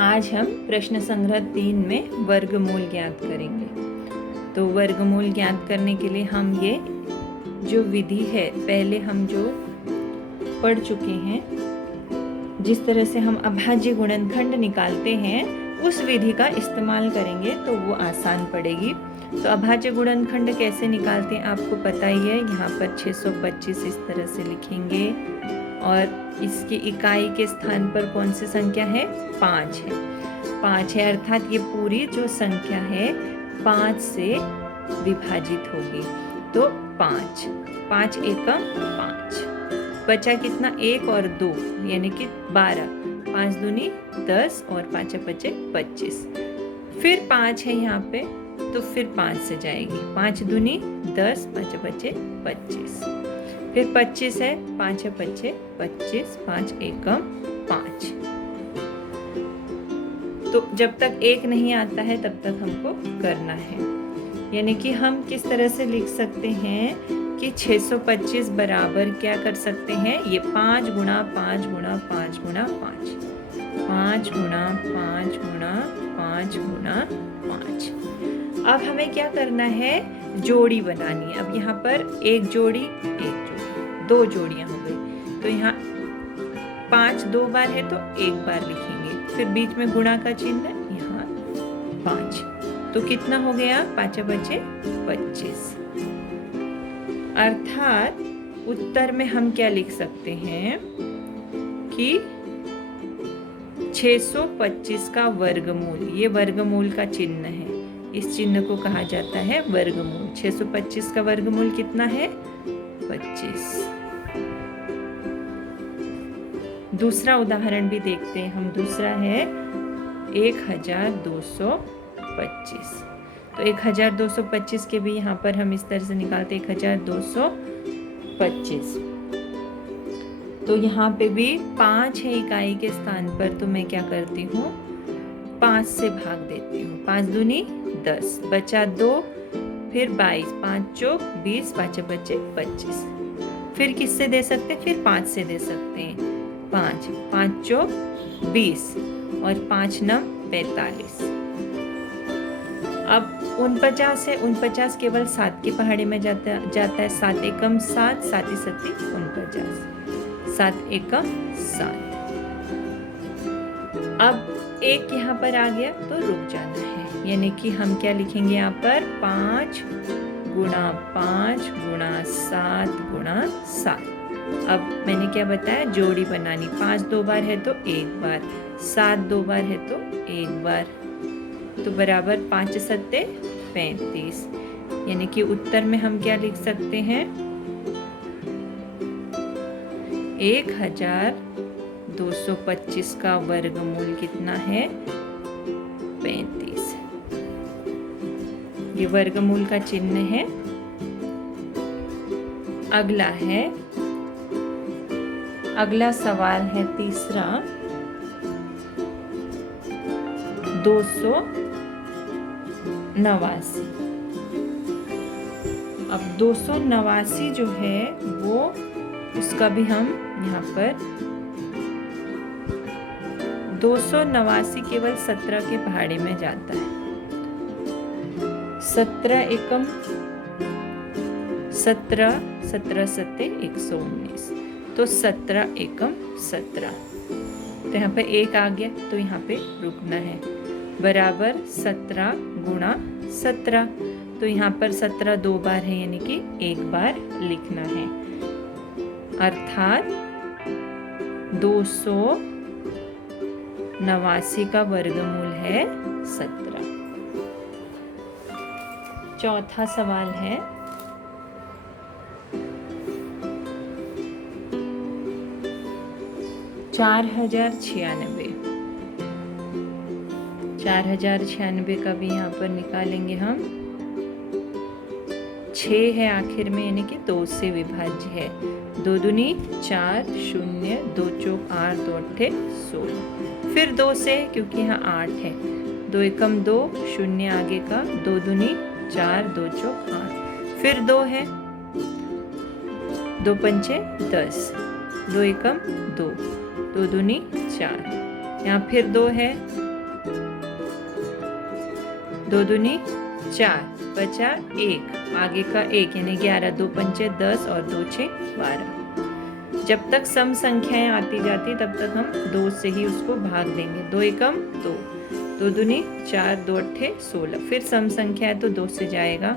आज हम प्रश्न संग्रह 3 में वर्गमूल ज्ञात करेंगे। तो वर्गमूल ज्ञात करने के लिए हम ये जो विधि है पहले हम जो पढ़ चुके हैं, जिस तरह से हम अभाज्य गुणनखंड निकालते हैं उस विधि का इस्तेमाल करेंगे तो वो आसान पड़ेगी। तो अभाज्य गुणनखंड कैसे निकालते हैं आपको पता ही है। यहाँ पर 625 इस तरह से लिखेंगे और इसकी इकाई के स्थान पर कौन सी संख्या है? 5 है। 5 है अर्थात ये पूरी जो संख्या है 5 से विभाजित होगी। तो 5, 5 एकम 5, बचा कितना? 1 और 2 यानी कि 12, 5 दूनी 10 और 5 पचे 25। फिर 5 है यहाँ पे तो फिर 5 से जाएगी, 5 दूनी 10, 5 पचे 25। फिर 25 है, 5 पचे 25, 5 एकम 5। तो जब तक 1 नहीं आता है तब तक हमको करना है। यानी कि हम किस तरह से लिख सकते हैं कि 625 बराबर क्या कर सकते हैं? ये 5 गुणा 5 गुणा 5 गुणा 5, 5 गुणा 5 गुणा 5 गुणा 5। अब हमें क्या करना है? जोड़ी बनानी है। अब यहाँ पर एक जोड़ी, 2 जोड़ियां हो गई। तो यहाँ 5 2 बार है तो 1 बार लिखेंगे। फिर बीच में गुणा का चिन्ह, यहाँ 5। तो कितना हो गया? 5 बचे 25। अर्थात उत्तर में हम क्या लिख सकते हैं कि 625 का वर्गमूल, ये वर्गमूल का चिन्ह है, इस चिन्ह को कहा जाता है वर्गमूल। 625 का वर्गमूल कितना है? 25। दूसरा उदाहरण भी देखते हैं हम। दूसरा है 1225। तो 1225 के भी यहाँ पर हम इस तरह से निकालते हैं 1225। तो यहाँ पे भी 5 है इकाई के स्थान पर, तो मैं क्या करती हूँ? 5 से भाग देती हूँ। 5 दूनी 10, बचा 2, फिर 22, 5 चौक 20, 5 बचे 25। फिर किससे दे सकते हैं? फिर 5 से दे सकते हैं। 5, 5 चौक 20 और 5 नम 45। अब 49 है, 49 केवल 7 की पहाड़ी में जाता है। 7 एकम 7, 7 सती 49, 7 एकम 7। अब 1 यहाँ पर आ गया तो रुक जाना है। यानी कि हम क्या लिखेंगे यहाँ पर? 5 गुणा 5 गुणा 7 गुणा 7। अब मैंने क्या बताया? जोड़ी बनानी। 5 2 बार है तो 1 बार, 7 2 बार है तो 1 बार, तो बराबर 5 सत्ते 35। यानी कि उत्तर में हम क्या लिख सकते हैं? 1225 का वर्गमूल कितना है? 35। ये वर्गमूल का चिन्ह है। अगला सवाल है तीसरा, 289। अब 289 जो है वो, उसका भी हम यहाँ पर 289 केवल 17 के पहाड़े में जाता है। 17 एकम 17, 17 सत्ते 119, तो 17 एकम 17। तो यहाँ पे 1 आ गया तो यहाँ पे रुकना है। बराबर 17 गुणा 17। तो यहाँ पर 17 2 बार है यानी कि 1 बार लिखना है। अर्थात 289 का वर्गमूल है 17। चौथा सवाल है 4096। 4096 का भी यहाँ पर निकालेंगे हम। 6 है आखिर में यानी कि 2 से विभाज्य है। 2 दूनी 4, 0, 2 चौक 8, 2 अट्ठे 16। फिर 2 से, क्योंकि यहाँ 8 है, 2 एकम 2, 0 आगे का, 2 दूनी 4, 2 चौक 8। फिर 2 है, 2 पंचे 10, 2 एकम 2, 2 दूनी 4। यहाँ फिर 2 है, 2 दूनी 4, बचा 1, आगे का 1 यानी 11, 2 पंचे 10 और 2 छे 12। जब तक सम संख्याएं आती जाती तब तक हम 2 से ही उसको भाग देंगे। 2 एकम 2, 2 दूनी 4, 2 अट्ठे 16। फिर सम संख्या है तो 2 से जाएगा।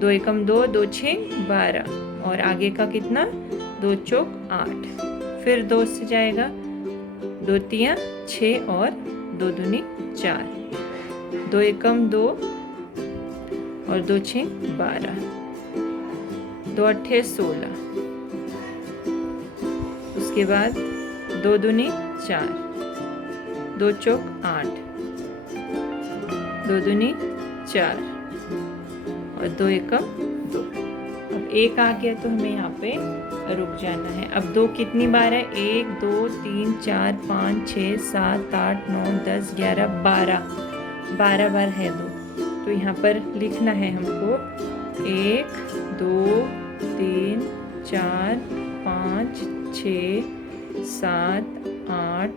2 एकम 2, 2 छे 12 और आगे का कितना 2 चौक 8। फिर 2 से जाएगा, 2 तिया 6 और 2 दूनी 4। 2 एकम 2 और 2 छे 12, 2 अट्ठे 16। उसके बाद 2 दूनी 4, 2 चौक 8, 2 दूनी 4 और 2 एकम 2। अब 1 आ गया तो हमें यहाँ पे रुक जाना है। अब 2 कितनी बार है? 1 2 3 4 5 6 7 8 9 10 11 12 बार है 2। तो यहाँ पर लिखना है हमको 1 2 3 4 5 6 7 8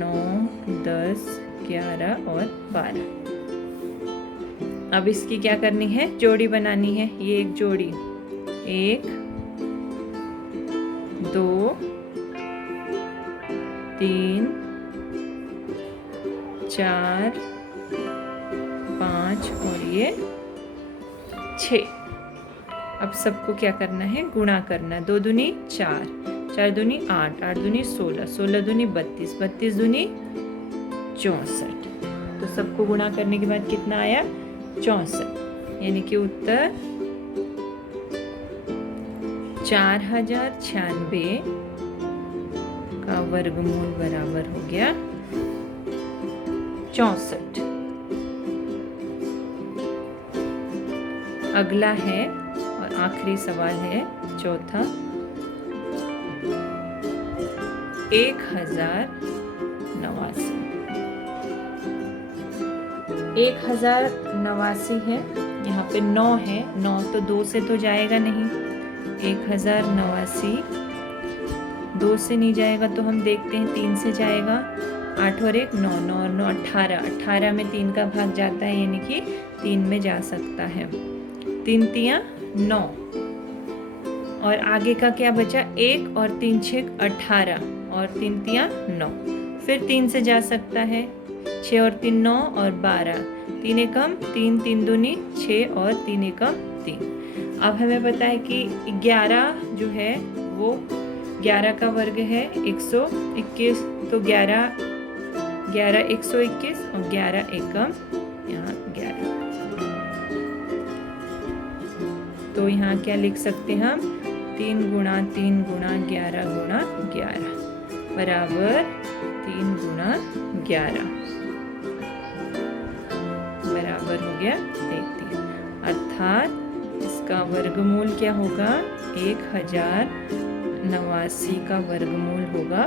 9 10 11 और 12। अब इसकी क्या करनी है? जोड़ी बनानी है। ये एक जोड़ी, 1 2 3 4 5 और ये 6। अब सबको क्या करना है? गुणा करना। 2 दूनी 4, 4 दूनी 8, 8 दूनी 16, 16 दूनी 32, 32 दूनी 64। तो सबको गुणा करने के बाद कितना आया? 64। यानी कि उत्तर 4096 का वर्गमूल बराबर हो गया 64। अगला है और आखिरी सवाल है चौथा, 1089। 1089 है। यहाँ पे 9 है, 9 तो 2 से तो जाएगा नहीं। 1089 2 से नहीं जाएगा तो हम देखते हैं 3 से जाएगा। 8 और 1 9, 9 और 9 18, 18 में 3 का भाग जाता है यानी कि 3 में जा सकता है। 3 तिया 9 और आगे का क्या बचा? 1 और 3 छेक 18 और 3 तिया 9। फिर 3 से जा सकता है, 6 और 3 9 और 12, 3 एकम 3, 3 दूनी 6 और 3 एकम 3। अब हमें पता है कि 11 जो है वो 11 का वर्ग है 121, तो 11 121 और 11 एकम यहाँ 11। तो यहाँ क्या लिख सकते हैं हम? 3 गुणा 3 गुणा 11 गुणा 11 बराबर 3 गुणा 11 बराबर हो गया 33। अर्थात इसका वर्गमूल क्या होगा? 1089 का वर्गमूल होगा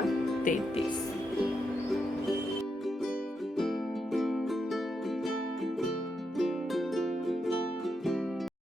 33।